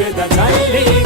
పెద తల్లి